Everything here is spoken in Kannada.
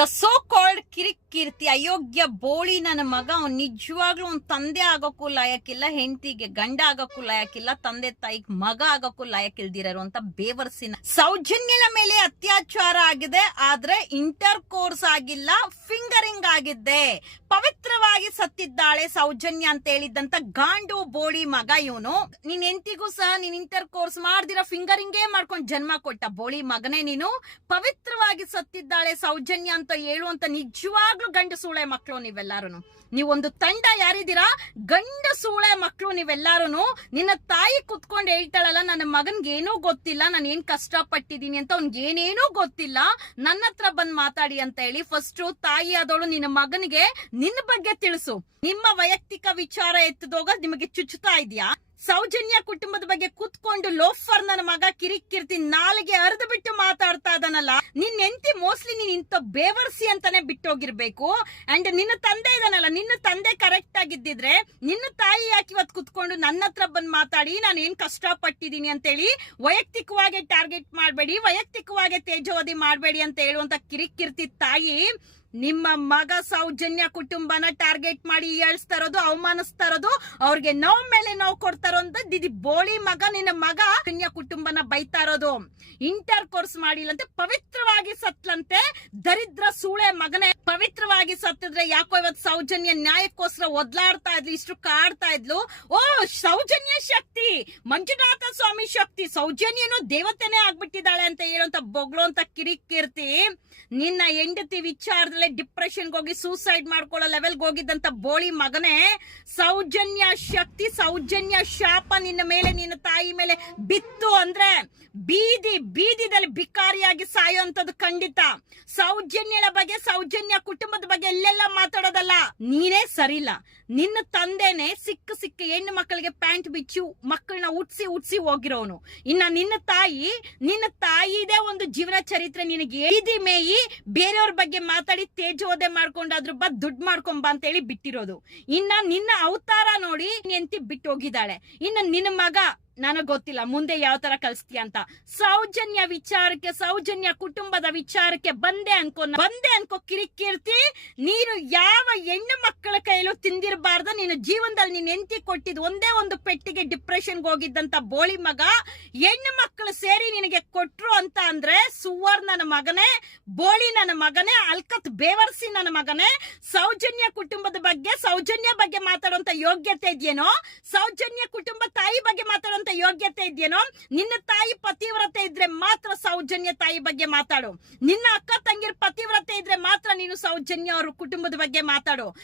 ದ ಸೋ ಕಾಲ್ಡ್ ಕಿರಿಕೀರ್ತಿ, ಅಯೋಗ್ಯ ಬೋಳಿ ನನ್ನ ಮಗ, ಅವ್ನು ನಿಜವಾಗ್ಲೂ ಅವ್ನ್ ತಂದೆ ಆಗೋಕ್ಕೂ ಲಾಯಕ್ಕಿಲ್ಲ, ಹೆಂಡತಿಗೆ ಗಂಡ ಆಗೋಕ್ಕೂ ಲಾಯಕ್ಕಿಲ್ಲ, ತಂದೆ ತಾಯಿಗೆ ಮಗ ಆಗೋಕ್ಕೂ ಲಾಯಕ್ಕಿಲ್ದಿರೋಂತ ಬೇವರ್ಸಿನ. ಸೌಜನ್ಯನ ಮೇಲೆ ಅತ್ಯಾಚಾರ ಆಗಿದೆ, ಆದ್ರೆ ಇಂಟರ್ ಕೋರ್ಸ್ ಆಗಿಲ್ಲ ಫಿಂಗರಿಂಗ್ ಆಗಿದ್ದೆ. ಪವಿತ್ರವಾಗಿ ಸತ್ತಿದ್ದಾಳೆ ಸೌಜನ್ಯ ಅಂತ ಹೇಳಿದ್ದಂತ ಗಾಂಡು ಬೋಳಿ ಮಗ ಇವನು. ನಿನ್ ಹೆಂಡತಿಗೂ ಸಹ ನೀನ್ ಇಂಟರ್ ಕೋರ್ಸ್ ಮಾಡ್ದಿರೋ ಫಿಂಗರಿಂಗೇ ಮಾಡ್ಕೊಂಡು ಜನ್ಮ ಕೊಟ್ಟ ಬೋಳಿ ಮಗನೇ ನೀನು. ಪವಿತ್ರವಾಗಿ ಸತ್ತಿದ್ದಾಳೆ ಸೌಜನ್ಯ ಅಂತ ಹೇಳುವಂತ ನಿಜವಾಗ್ಲೂ ಗಂಡು ಸೂಳೆ ಮಕ್ಕಳು ನೀವೆಲ್ಲಾರು ನೀವೊಂದು ತಂಡ ಯಾರಿದ್ದೀರಾ? ಗಂಡ ಸೂಳೆ ಮಕ್ಕಳು ನೀವೆಲ್ಲಾರು ನಿನ್ನ ತಾಯಿ ಕುತ್ಕೊಂಡು ಹೇಳ್ತಾಳಲ್ಲ, ನನ್ನ ಮಗನ್ಗೆ ಏನೂ ಗೊತ್ತಿಲ್ಲ, ನಾನು ಏನ್ ಕಷ್ಟ ಪಟ್ಟಿದ್ದೀನಿ ಅಂತ ಅವ್ನ್ಗೆ ಏನೇನೂ ಗೊತ್ತಿಲ್ಲ. ನನ್ನ ಹತ್ರ ಬಂದ್ ಮಾತಾಡಿ ಅಂತ ಹೇಳಿ ಫಸ್ಟ್ ತಾಯಿ ಆದವಳು ನಿನ್ನ ಮಗನಿಗೆ ನಿನ್ನ ಬಗ್ಗೆ ತಿಳಿಸು. ನಿಮ್ಮ ವೈಯಕ್ತಿಕ ವಿಚಾರ ಎತ್ತದೋಗ ನಿಮಗೆ ಚುಚ್ಚುತ್ತಾ ಇದೆಯಾ? ಸೌಜನ್ಯ ಕುಟುಂಬದ ಬಗ್ಗೆ ಕುತ್ಕೊಂಡು ಲೋಫರ್ ನನ್ನ ಮಗ ಕಿರಿಕಿರ್ತಿ ನಾಲಿಗೆ ಅರ್ದು ಬಿಟ್ಟು ಮಾತಾಡ್ತಾ ಇದ್ದಾನಲ್ಲ, ನಿನ್ ಎಂತಿ ಮೋಸ್ಟ್ಲಿ ನೀನ್ ಇಂಥ ಬೇವರ್ಸಿ ಅಂತಾನೆ ಬಿಟ್ಟೋಗಿರ್ಬೇಕು. ಅಂಡ್ ನಿನ್ನ ತಂದೆ ಇದಾನಲ್ಲ ನಿನ್ನ ತಂದೆ ಕರೆಕ್ಟ್ ಆಗಿದ್ದಿದ್ರೆ ನಿನ್ನ ತಾಯಿ ಯಾಕೆ ಇವತ್ತು ಕುತ್ಕೊಂಡು ನನ್ನ ಹತ್ರ ಬಂದ್ ಮಾತಾಡಿ, ನಾನು ಏನ್ ಕಷ್ಟ ಪಟ್ಟಿದೀನಿ ಅಂತೇಳಿ ವೈಯಕ್ತಿಕವಾಗಿ ಟಾರ್ಗೆಟ್ ಮಾಡಬೇಡಿ, ವೈಯಕ್ತಿಕವಾಗಿ ತೇಜೋವಧಿ ಮಾಡಬೇಡಿ ಅಂತ ಹೇಳುವಂತ ಕಿರಿಕಿರ್ತಿ ತಾಯಿ ನಿಮ್ಮ ಮಗ ಸೌಜನ್ಯ ಕುಟುಂಬನ ಟಾರ್ಗೆಟ್ ಮಾಡಿ ಏಳ್ಸ್ತಾ ಇರೋದು ಅವಮಾನಿಸ್ತಾ ಇರೋದು ಅವ್ರಿಗೆ ನೋವು ಮೇಲೆ ನೋವು ಕೊಡ್ತಾರೋ ಅಂತ ದಿದಿ ಬೋಳಿ ಮಗ, ನಿನ್ನ ಮಗ ಸೌಜನ್ಯ ಕುಟುಂಬನ ಬೈತಾ ಇರೋದು ಇಂಟರ್ ಕೋರ್ಸ್ ಮಾಡಿಲ್ಲಂತೆ, ಪವಿತ್ರವಾಗಿ ಸತ್ಲಂತೆ, ದರಿದ್ರ ಸೂಳೆ ಮಗನೇ, ಪವಿತ್ರವಾಗಿ ಸತ್ತಿದ್ರೆ ಯಾಕೋ ಇವತ್ತು ಸೌಜನ್ಯ ನ್ಯಾಯಕ್ಕೋಸ್ಕರ ಒದ್ಲಾಡ್ತಾ ಇದ್ಲು ಇಷ್ಟು ಕಾಡ್ತಾ ಇದ್ಲು. ಓ, ಸೌಜನ್ಯ ಶಕ್ತಿ, ಮಂಜುನಾಥ ಸ್ವಾಮಿ ಶಕ್ತಿ, ಸೌಜನ್ಯನು ದೇವತೆನೇ ಆಗ್ಬಿಟ್ಟಿದ್ದಾಳೆ ಅಂತ ಹೇಳುವಂತ ಬೊಗ್ಳುವಂತ ಕಿರಿಕಿರ್ತಿ, ನಿನ್ನ ಹೆಂಡತಿ ವಿಚಾರದಲ್ಲಿ ಡಿಪ್ರೆಷನ್ಗೆ ಹೋಗಿ ಸೂಸೈಡ್ ಮಾಡ್ಕೊಳ್ಳೋ ಲೆವೆಲ್ಗೆ ಹೋಗಿದ್ದಂತ ಬೋಳಿ ಮಗನೇ, ಸೌಜನ್ಯ ಶಕ್ತಿ, ಸೌಜನ್ಯ ಶಾಪ ನಿನ್ನ ಮೇಲೆ, ನಿನ್ನ ತಾಯಿ ಮೇಲೆ ಬಿತ್ತು ಅಂದ್ರೆ ಬೀದಿ ಬೀದಿದಲ್ಲಿ ಬಿಕಾರಿಯಾಗಿ ಸಾಯೋಂಥದ್ದು ಖಂಡಿತ. ಸೌಜನ್ಯಳ ಬಗ್ಗೆ, ಸೌಜನ್ಯ ಕುಟುಂಬದ ಬಗ್ಗೆ ಎಲ್ಲೆಲ್ಲ ಮಾತಾಡೋದಲ್ಲ? ನೀನೇ ಸರಿಲ್ಲ. ನಿನ್ನ ತಂದೆನೆ ಸಿಕ್ಕ ಸಿಕ್ಕ ಹೆಣ್ಣು ಮಕ್ಕಳಿಗೆ ಪ್ಯಾಂಟ್ ಬಿಚ್ಚು ಮಕ್ಕಳನ್ನ ಉಟ್ಸಿ ಉಟ್ಸಿ ಹೋಗಿರೋನು. ಇನ್ನ ನಿನ್ನ ತಾಯಿ, ನಿನ್ನ ತಾಯಿದೇ ಒಂದು ಜೀವನ ಚರಿತ್ರೆ ನಿನಗೆ ಮೇಯಿ, ಬೇರೆಯವ್ರ ಬಗ್ಗೆ ಮಾತಾಡಿ ತೇಜೋದೆ ಮಾಡ್ಕೊಂಡು ಅದ್ರ ಬದ್ ದುಡ್ಡು ಮಾಡ್ಕೊಂಬ ಅಂತ ಹೇಳಿ ಬಿಟ್ಟಿರೋದು. ಇನ್ನ ನಿನ್ನ ಅವತಾರ ನೋಡಿ ಎಂತಿ ಬಿಟ್ಟು ಹೋಗಿದ್ದಾಳೆ ಇನ್ನ ನಿನ್ನ ಮಗ ನನಗ್ ಗೊತ್ತಿಲ್ಲ, ಮುಂದೆ ಯಾವ ತರ ಕಲಿಸ್ತೀಯ ಅಂತ. ಸೌಜನ್ಯ ವಿಚಾರಕ್ಕೆ, ಸೌಜನ್ಯ ಕುಟುಂಬದ ವಿಚಾರಕ್ಕೆ ಬಂದೆ ಅನ್ಕೋ ಬಂದೆ ಅನ್ಕೋ ಕಿರಿಕಿರ್ತಿ. ನೀನು ಯಾವ ಹೆಣ್ಣು ಮಕ್ಕಳ ಕೈಲೂ ತಿಂದಿರಬಾರ್ದು. ನೀನು ಜೀವನದಲ್ಲಿ ನೀನ್ ಎಂತಿ ಕೊಟ್ಟಿದ್ ಒಂದೇ ಒಂದು ಪೆಟ್ಟಿಗೆ ಡಿಪ್ರೆಷನ್ಗೆ ಹೋಗಿದ್ದಂತ ಬೋಳಿ ಮಗ, ಹೆಣ್ಣು ಮಕ್ಕಳು ಸೇರಿ ನಿನಗೆ ಕೊಟ್ರು ಅಂತ ಅಂದ್ರೆ ಸುವರ್ ನನ್ನ ಮಗನೇ ಬೋಳಿ ನನ್ನ ಮಗನೇ, ಅಲ್ಕತ್ ಬೇವರ್ಸಿ ನನ್ನ ಮಗನೇ. ಸೌಜನ್ಯ ಕುಟುಂಬದ ಬಗ್ಗೆ, ಸೌಜನ್ಯ ಬಗ್ಗೆ ಮಾತಾಡುವಂತ ಯೋಗ್ಯತೆ ಇದೆಯೇನೋ, ಸೌಜನ್ಯ ಕುಟುಂಬ ತಾಯಿ ಬಗ್ಗೆ ಮಾತಾಡುವಂತ ಯೋಗ್ಯತೆ ಇದೆಯೇನೋ? ನಿನ್ನ ತಾಯಿ ಪತಿವ್ರತೆ ಇದ್ರೆ ಮಾತ್ರ ಸೌಜನ್ಯ ತಾಯಿ ಬಗ್ಗೆ ಮಾತಾಡು. ನಿನ್ನ ಅಕ್ಕ ತಂಗಿರ್ ಪತಿವ್ರತೆ ಇದ್ರೆ ಮಾತ್ರ ನೀನು ಸೌಜನ್ಯ ಅವ್ರ ಕುಟುಂಬದ ಬಗ್ಗೆ ಮಾತಾಡು.